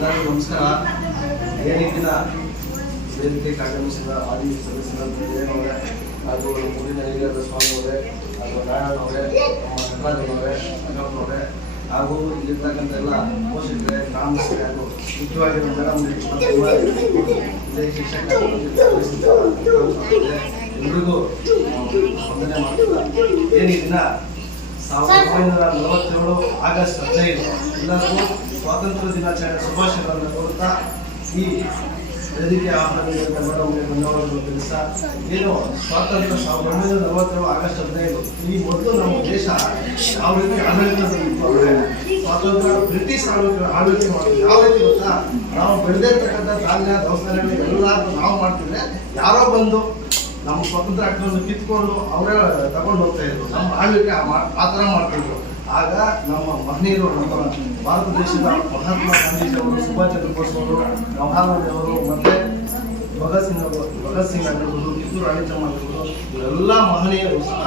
ಎಲ್ಲರಿಗೂ ನಮಸ್ಕಾರ. ಏನಿದ್ದಿನ ವೇದಿಕೆ ಕಾರ್ಯಕ್ರಮಿಸಿದ ಆದಿ ಸದಸ್ಯರಾದ ವಿಜಯನವರೇ ಹಾಗೂ ಮುರಿನ ಹಿರಿಯರ ಸ್ವಾಮಿಯವರೇ ಹಾಗೂ ನಾರಾಯಣವರೇ, ನಮ್ಮ ನಟರಾಜನವರೇ, ಅಣ್ಣವರೇ ಹಾಗೂ ಇಲ್ಲಿರ್ತಕ್ಕಂಥ ಎಲ್ಲ ಪೋಷಕರೇ, ಗ್ರಾಮಸ್ಥರೇ ಹಾಗೂ ಮುಖ್ಯವಾಗಿ ನಮ್ಮ ಮೇಡಮ್ ಎಲ್ರಿಗೂ ವಂದನೆ ಮಾಡ್ತಿಲ್ಲ. ಏನಿದಿನ 1947 ಆಗಸ್ಟ್ 15 ಎಲ್ಲರಿಗೂ ಸ್ವಾತಂತ್ರ್ಯ ದಿನಾಚರಣೆ ಶುಭಾಶಯಗಳನ್ನು ಕೋರುತ್ತಾ ಈ ವೇದಿಕೆ ಆಹ್ವಾನಿಸಿದಂಥ ಮೇಡಮ್ಗೆ ಧನ್ಯವಾದಗಳು ತಿಳಿಸ್ತಾ, ಏನು ಸ್ವಾತಂತ್ರ್ಯ 1947 ಆಗಸ್ಟ್ 15 ಈ ಮೊದಲು ನಮ್ಮ ದೇಶ ಯಾವ ರೀತಿ ಆಡಳಿತದಲ್ಲಿ ಸ್ವಾತಂತ್ರ್ಯ ಬ್ರಿಟಿಷ್ ಆಳ್ವಿಕೆ ಮಾಡಿದ್ರು. ಯಾವ ರೀತಿ ಗೊತ್ತಾ, ನಾವು ಬೆಳೆದಿರ್ತಕ್ಕಂಥ ಧಾನ್ಯ ದವಸಗಳು ಎಲ್ಲ ನಾವು ಮಾಡ್ತಿದ್ರೆ ಯಾರೋ ಬಂದು ನಮ್ಮ ಸ್ವತಂತ್ರ ಹಕ್ಕನ್ನು ಕಿತ್ಕೊಂಡು ಅವರೇ ತಗೊಂಡು ಹೋಗ್ತಾ ಇದ್ರು. ನಮ್ಮ ಆಳ್ವಿಕೆ ಆ ಥರ ಮಾಡ್ತಿದ್ರು. ಆಗ ನಮ್ಮ ಮಹನೀಯರು, ನಮ್ಮ ಭಾರತ ದೇಶದ ಮಹಾತ್ಮ ಗಾಂಧೀಜಿಯವರು, ಸುಭಾಷ್ ಚಂದ್ರ ಬೋಸ್ ಅವರು, ಜವಾಹರ್ಲಾಲ್ ನೆಹರು ಮತ್ತೆ ಭಗತ್ ಸಿಂಗ್ ಆಗಿರ್ಬೋದು, ಕಿತ್ತೂರು ರಾಣಿ ಚೆನ್ನಮ್ಮ ಆಗಿರ್ಬೋದು, ಇವರೆಲ್ಲ ಮಹನೀಯರು ಸಹ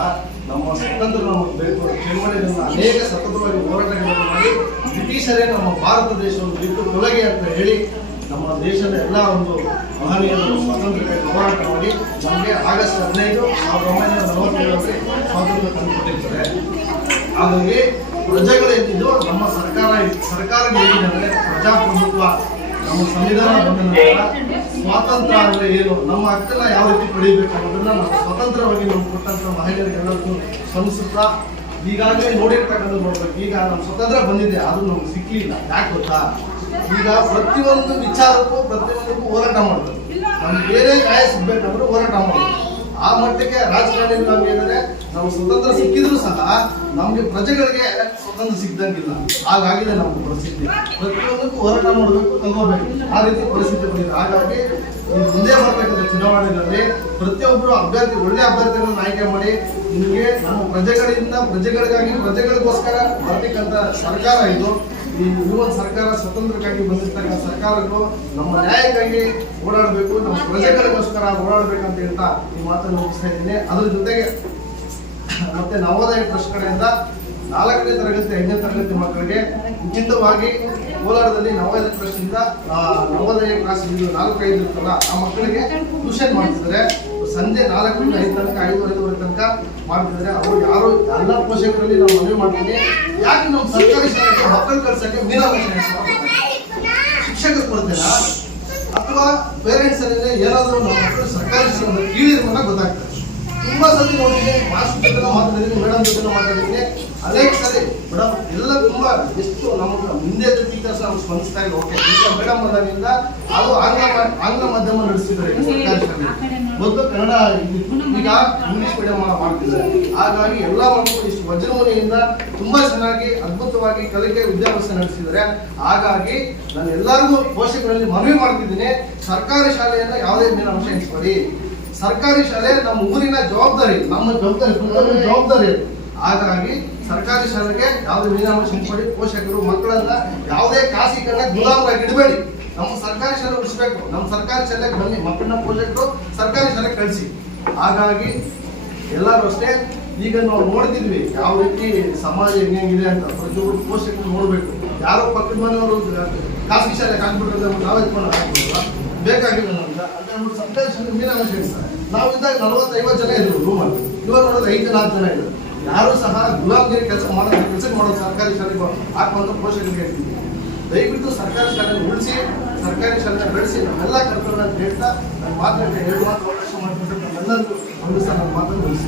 ನಮ್ಮ ಸ್ವತಂತ್ರ ನಮಗೆ ಬೇಕು ಚಳವಳಿಗಳನ್ನು ಅನೇಕ ಸತತವಾಗಿ ಹೋರಾಟಗಳನ್ನು ಮಾಡಿ ಬ್ರಿಟಿಷರೇ ನಮ್ಮ ಭಾರತ ದೇಶವನ್ನು ಬಿಟ್ಟು ತೊಲಗಿ ಅಂತ ಹೇಳಿ ನಮ್ಮ ದೇಶದ ಎಲ್ಲ ಒಂದು ಮಹನೀಯರು ಸ್ವಾತಂತ್ರ್ಯಕ್ಕಾಗಿ ಹೋರಾಟ ಮಾಡಿ ನಮಗೆ ಆಗಸ್ಟ್ 15, 1947 ಸ್ವಾತಂತ್ರ್ಯ ತಂದುಕೊಟ್ಟಿರ್ತಾರೆ. ಹಾಗಾಗಿ ಪ್ರಜೆಗಳೇನಿದ್ದು ನಮ್ಮ ಸರ್ಕಾರ ಏನಿದೆ ಪ್ರಜಾಪ್ರಭುತ್ವ, ನಮ್ಮ ಸಂವಿಧಾನ ಬಂದ ನಂತರ ಸ್ವಾತಂತ್ರ್ಯ ಅಂದ್ರೆ ಏನು, ನಮ್ಮ ಹಕ್ಕನ್ನ ಯಾವ ರೀತಿ ಪಡಿಬೇಕು ಅನ್ನೋದನ್ನ ನಾವು ಸ್ವತಂತ್ರವಾಗಿ ನಮ್ಗೆ ಕೊಟ್ಟಂತ ಮಹಿಳೆಯರಿಗೆಲ್ಲರಿಗೂ ಸ್ಮರಿಸುತ್ತಾ, ಈಗಾಗಲೇ ನೋಡಿರ್ತಕ್ಕಂಥ ನೋಡ್ಬೇಕು. ಈಗ ನಮ್ಮ ಸ್ವತಂತ್ರ ಬಂದಿದೆ, ಅದು ನಮ್ಗೆ ಸಿಕ್ಲಿಲ್ಲ. ಯಾಕೆ ಗೊತ್ತಾ, ಈಗ ಪ್ರತಿಯೊಂದು ವಿಚಾರಕ್ಕೂ ಪ್ರತಿಯೊಂದಕ್ಕೂ ಹೋರಾಟ ಮಾಡ್ತಾರೆ. ನಮ್ಗೆ ಬೇರೆ ನ್ಯಾಯ ಸಿಗ್ಬೇಕಂದ್ರೆ ಹೋರಾಟ ಮಾಡ್ತಾರೆ. ಆ ಮಟ್ಟಕ್ಕೆ ರಾಜಕಾರಣಿ ನಮ್ಗೆ ಏನಂದ್ರೆ ನಾವು ಸ್ವತಂತ್ರ ಸಿಕ್ಕಿದ್ರು ಸಹ ನಮ್ಗೆ ಪ್ರಜೆಗಳಿಗೆ ಸ್ವತಂತ್ರ ಸಿಗ್ದಂಗಿಲ್ಲ. ಹಾಗಾಗಿದೆ ನಮ್ಮ ಪರಿಸ್ಥಿತಿ. ಪ್ರತಿಯೊಂದಕ್ಕೂ ಹೋರಾಟ ಮಾಡಬೇಕು, ತಗೋಬೇಕು, ಆ ರೀತಿ ಪರಿಸ್ಥಿತಿ ಬಂದಿದೆ. ಹಾಗಾಗಿ ಮುಂದೆ ಬರ್ತಕ್ಕಂಥ ಚುನಾವಣೆಗಳಲ್ಲಿ ಪ್ರತಿಯೊಬ್ಬರು ಅಭ್ಯರ್ಥಿ, ಒಳ್ಳೆ ಅಭ್ಯರ್ಥಿಗಳನ್ನು ಆಯ್ಕೆ ಮಾಡಿ ನಿಮಗೆ ನಮ್ಮ ಪ್ರಜೆಗಳಿಂದ ಪ್ರಜೆಗಳಿಗಾಗಿ ಪ್ರಜೆಗಳಿಗೋಸ್ಕರ ಬರ್ತಕ್ಕಂಥ ಸರ್ಕಾರ ಇದು. ಈ ಒಂದು ಸರ್ಕಾರ ಸ್ವತಂತ್ರಕ್ಕಾಗಿ ಬಂದಿರ್ತಕ್ಕಂಥ ಸರ್ಕಾರಗಳು ನಮ್ಮ ನ್ಯಾಯಕ್ಕಾಗಿ ಓಡಾಡಬೇಕು, ನಮ್ಮ ಪ್ರಜೆಗಳಿಗೋಸ್ಕರ ಓಡಾಡಬೇಕಂತ ಹೇಳ್ತಾ ಈ ಮಾತನ್ನು ಮುಗಿಸ್ತಾ ಇದ್ದೀನಿ. ಅದ್ರ ಜೊತೆಗೆ ಮತ್ತೆ ನವೋದಯ ಟ್ರಸ್ಟ್ ಕಡೆಯಿಂದ 4ನೇ ತರಗತಿ 5ನೇ ತರಗತಿ ಮಕ್ಕಳಿಗೆ ಉಚಿತವಾಗಿ ಕೋಲಾರದಲ್ಲಿ ನವೋದಯ ಟ್ರಸ್ಟ್ ಇಂದ ನವೋದಯ ಕ್ಲಾಸ್ 4-5 ಇರುತ್ತಲ್ಲ ಆ ಮಕ್ಕಳಿಗೆ ಟ್ಯೂಷನ್ ಮಾಡ್ತಿದ್ದಾರೆ. ಸಂಜೆ 4ರಿಂದ 5 ತನಕ 5-5:30 ತನಕ ಮಾಡ್ತಿದ್ದಾರೆ. ಅವರು ಯಾರು ಎಲ್ಲ ಪೋಷಕರಲ್ಲಿ ನಾವು ಮನವಿ ಮಾಡ್ತೀವಿ, ಯಾಕೆ ನಮ್ಮ ಸರ್ಕಾರಿ ಶಾಲೆಗೆ ಮಕ್ಕಳು ಕಳ್ಸಕ್ಕೆ ಮೀನಾಮೇಷ ಶಿಕ್ಷಕರು ಕೊಡ್ತೇನಾ ಅಥವಾ ಪೇರೆಂಟ್ಸ್ ಅಲ್ಲಿ ಏನಾದರೂ ನಮ್ಮ ಮಕ್ಕಳು ಸರ್ಕಾರಿ ಶಾಲೆ ಕೀಳಿರ್ಮನ್ನ ಗೊತ್ತಾಗ್ತದೆ. ತುಂಬಾ ಸತಿ ನೋಡಿದ್ದೀನಿ, ಮಾಸ್ಟರ್ ಜೊತೆ ಮಾತಾಡಿದ್ದೀನಿ, ಮೇಡಮ್ ಜೊತೆ ಮಾತಾಡಿದ್ದೀನಿ, ಅನೇಕ ಸರಿ ಮೇಡಮ್ ಎಲ್ಲ ತುಂಬಾ ಎಷ್ಟು ನಮಗೆ ಹಿಂದೆ ಟೀಚರ್ಸ್ ನಾವು ಸ್ಪಂದಿಸ್ತಾ ಇಲ್ಲ. ಓಕೆ, ಈಗ ಮೇಡಮ್ ಬಂದಾಗಿಂದ ಅದು ಆಂಗ್ಲ ಮಾಧ್ಯಮ ನಡೆಸ್ತಿದ್ದಾರೆ ಸರ್ಕಾರಿ ಶಾಲೆ. ಮೊದಲು ಕನ್ನಡ, ಈಗ ಇಂಗ್ಲಿಷ್ ಮೀಡಿಯಂ ಮಾಡ್ತಿದ್ದಾರೆ. ಹಾಗಾಗಿ ಎಲ್ಲ ಮಕ್ಕಳು ಇಷ್ಟು ವಜ್ರಮುನಿಯಿಂದ ತುಂಬಾ ಚೆನ್ನಾಗಿ ಅದ್ಭುತವಾಗಿ ಕಲಿಕೆ ವಿದ್ಯಾಭ್ಯಾಸ ನಡೆಸಿದ್ದಾರೆ. ಹಾಗಾಗಿ ನಾನು ಎಲ್ಲರಿಗೂ ಪೋಷಕರಲ್ಲಿ ಮನವಿ ಮಾಡ್ತಿದ್ದೀನಿ, ಸರ್ಕಾರಿ ಶಾಲೆಯನ್ನ ಯಾವುದೇ ಮೀನಾಂಶ ಎಣಿಸ್ಬೇಡಿ. ಸರ್ಕಾರಿ ಶಾಲೆ ನಮ್ಮ ಊರಿನ ಜವಾಬ್ದಾರಿ, ನಮ್ಮ ಜವಾಬ್ದಾರಿ. ಹಾಗಾಗಿ ಸರ್ಕಾರಿ ಶಾಲೆಗೆ ಯಾವುದೇ ಮೀನಾಂಶ ಎಣಿಸ್ಬೇಡಿ. ಪೋಷಕರು ಮಕ್ಕಳನ್ನ ಯಾವುದೇ ಖಾಸಗೀಕರಣ ಗುಲಾಮರಾಗಿ ಇಡಬೇಡಿ. ನಮ್ಮ ಸರ್ಕಾರಿ ಶಾಲೆ ಉಳಿಸ್ಬೇಕು. ನಮ್ಮ ಸರ್ಕಾರಿ ಶಾಲೆಗೆ ಬನ್ನಿ, ಮಕ್ಕಳನ್ನ ಪೋಷಕರು ಸರ್ಕಾರಿ ಶಾಲೆಗೆ ಕಳಿಸಿ. ಹಾಗಾಗಿ ಎಲ್ಲರೂ ಅಷ್ಟೇ, ಈಗ ನಾವು ನೋಡ್ತಿದ್ವಿ ಯಾವ ರೀತಿ ಸಮಾಜ ಹೆಂಗಿದೆ ಅಂತ. ಪ್ರತಿಯೊಬ್ಬರು ಪೋಷಕರು ನೋಡ್ಬೇಕು. ಯಾರೋ ಪಕ್ಕದ ಮನೆಯವರು ಖಾಸಗಿ ಶಾಲೆಗೆ ಹಾಕ್ಬಿಟ್ರೆ ನಾವೇ ಹಾಕ್ಬೋದಲ್ಲ, ಬೇಕಾಗಿಲ್ಲ ನಮ್ಗೆ ಅಂತ ಹೇಳ್ಬಿಟ್ಟು ಸರ್ಕಾರಿ ಶಾಲೆ ಮೀನಾಂಶ ಎಣಿಸ್ತಾರೆ. ನಾವಿದ್ದಾಗ 40-50 ಜನ ಇದ್ರು ರೂಮಲ್ಲಿ, ಇವಾಗ ನೋಡೋದು 5-4 ಜನ ಇದ್ರು. ಯಾರು ಸಹ ಗುಲಾಮ್ಗಿರಿ ಕೆಲಸಕ್ಕೆ ಮಾಡೋದು ಸರ್ಕಾರಿ ಶಾಲೆಗೆ ಹಾಕುವಂತ ಪೋಷಕರಿಗೆ ಹೇಳ್ತೀವಿ. ದಯವಿಟ್ಟು ಸರ್ಕಾರಿ ಶಾಲೆ ಉಳಿಸಿ, ಸರ್ಕಾರಿ ಶಾಲೆ ಬೆಳೆಸಿ, ನಮ್ಮೆಲ್ಲ ಕರ್ತವ್ಯ ಅಂತ ಹೇಳ್ತಾ ನನ್ನ ಮಾತನ್ನು 2 ಮಾತು ಅವಕಾಶ ಮಾಡಿಕೊಂಡು ನಮ್ಮೆಲ್ಲರಿಗೂ ಒಂದು ಸಹ ನನ್ನ ಮಾತನ್ನು ಉಳಿಸಿ.